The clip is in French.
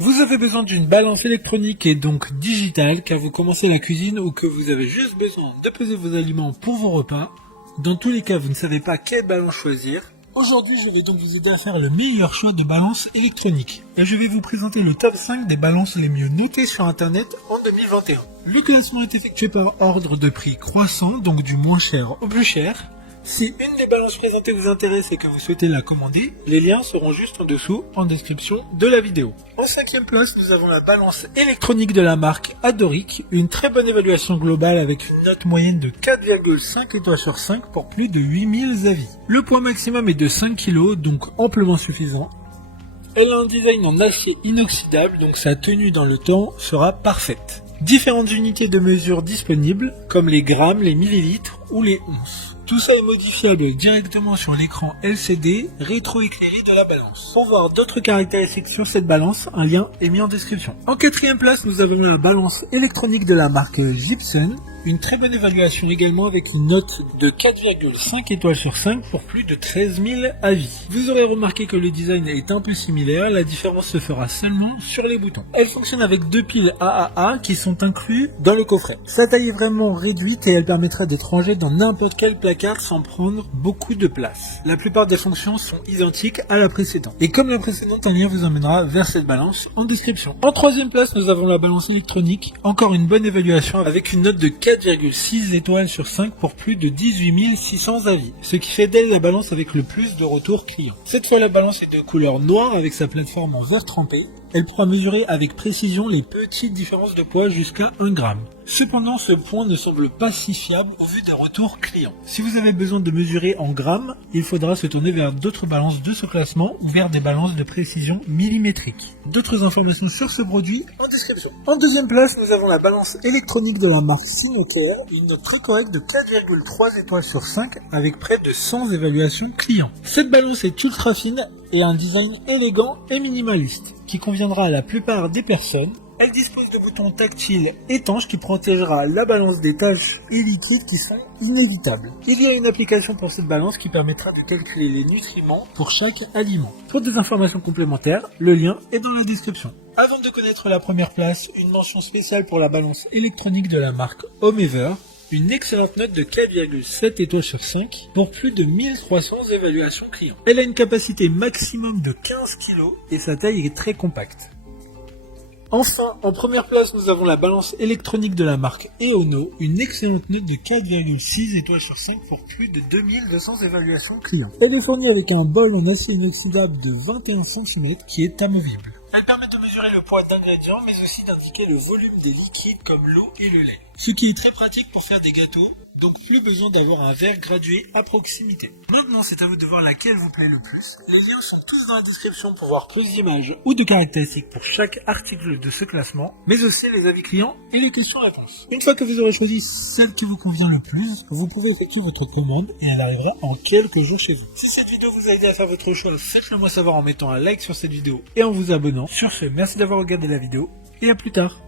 Vous avez besoin d'une balance électronique et donc digitale car vous commencez la cuisine ou que vous avez juste besoin de peser vos aliments pour vos repas. Dans tous les cas, vous ne savez pas quelle balance choisir. Aujourd'hui, je vais donc vous aider à faire le meilleur choix de balance électronique. Et je vais vous présenter le top 5 des balances les mieux notées sur internet en 2021. Le classement est effectué par ordre de prix croissant, donc du moins cher au plus cher. Si une des balances présentées vous intéresse et que vous souhaitez la commander, les liens seront juste en dessous en description de la vidéo. En cinquième place, nous avons la balance électronique de la marque Adoric, une très bonne évaluation globale avec une note moyenne de 4,5 étoiles sur 5 pour plus de 8000 avis. Le poids maximum est de 5 kg, donc amplement suffisant. Elle a un design en acier inoxydable, donc sa tenue dans le temps sera parfaite. Différentes unités de mesure disponibles, comme les grammes, les millilitres ou les onces. Tout ça est modifiable directement sur l'écran LCD rétroéclairé de la balance. Pour voir d'autres caractéristiques sur cette balance, un lien est mis en description. En quatrième place, nous avons la balance électronique de la marque Gibson. Une très bonne évaluation également avec une note de 4,5 étoiles sur 5 pour plus de 13 000 avis. Vous aurez remarqué que le design est un peu similaire, la différence se fera seulement sur les boutons. Elle fonctionne avec deux piles AAA qui sont inclus dans le coffret. Sa taille est vraiment réduite et elle permettra d'être rangée dans n'importe quel placard sans prendre beaucoup de place. La plupart des fonctions sont identiques à la précédente. Et comme la précédente, un lien vous emmènera vers cette balance en description. En troisième place, nous avons la balance électronique. Encore une bonne évaluation avec une note de 4,6 étoiles sur 5 pour plus de 18 600 avis, ce qui fait d'elle la balance avec le plus de retours clients. Cette fois, la balance est de couleur noire avec sa plateforme en verre trempé. Elle pourra mesurer avec précision les petites différences de poids jusqu'à 1 gramme. Cependant, ce point ne semble pas si fiable au vu des retours clients. Si vous avez besoin de mesurer en grammes, il faudra se tourner vers d'autres balances de ce classement ou vers des balances de précision millimétrique. D'autres informations sur ce produit en description. En deuxième place, nous avons la balance électronique de la marque Sinocare, une note très correcte de 4,3 étoiles sur 5 avec près de 100 évaluations clients. Cette balance est ultra fine et a un design élégant et minimaliste qui conviendra à la plupart des personnes. Elle dispose de boutons tactiles étanches qui protégera la balance des taches électriques qui sont inévitables. Il y a une application pour cette balance qui permettra de calculer les nutriments pour chaque aliment. Pour des informations complémentaires, le lien est dans la description. Avant de connaître la première place, une mention spéciale pour la balance électronique de la marque Homever. Une excellente note de 4,7 étoiles sur 5 pour plus de 1300 évaluations clients. Elle a une capacité maximum de 15 kg et sa taille est très compacte. Enfin, en première place, nous avons la balance électronique de la marque Eono, une excellente note de 4,6 étoiles sur 5 pour plus de 2200 évaluations clients. Elle est fournie avec un bol en acier inoxydable de 21 cm qui est amovible. Elle permet de mesurer le poids d'ingrédients, mais aussi d'indiquer le volume des liquides comme l'eau et le lait. Ce qui est très pratique pour faire des gâteaux, donc plus besoin d'avoir un verre gradué à proximité. Maintenant, c'est à vous de voir laquelle vous plaît le plus. Les liens sont tous dans la description pour voir plus d'images ou de caractéristiques pour chaque article de ce classement, mais aussi les avis clients et les questions-réponses. Une fois que vous aurez choisi celle qui vous convient le plus, vous pouvez effectuer votre commande et elle arrivera en quelques jours chez vous. Si cette vidéo vous a aidé à faire votre choix, faites-le moi savoir en mettant un like sur cette vidéo et en vous abonnant. Sur ce, merci d'avoir regardé la vidéo et à plus tard.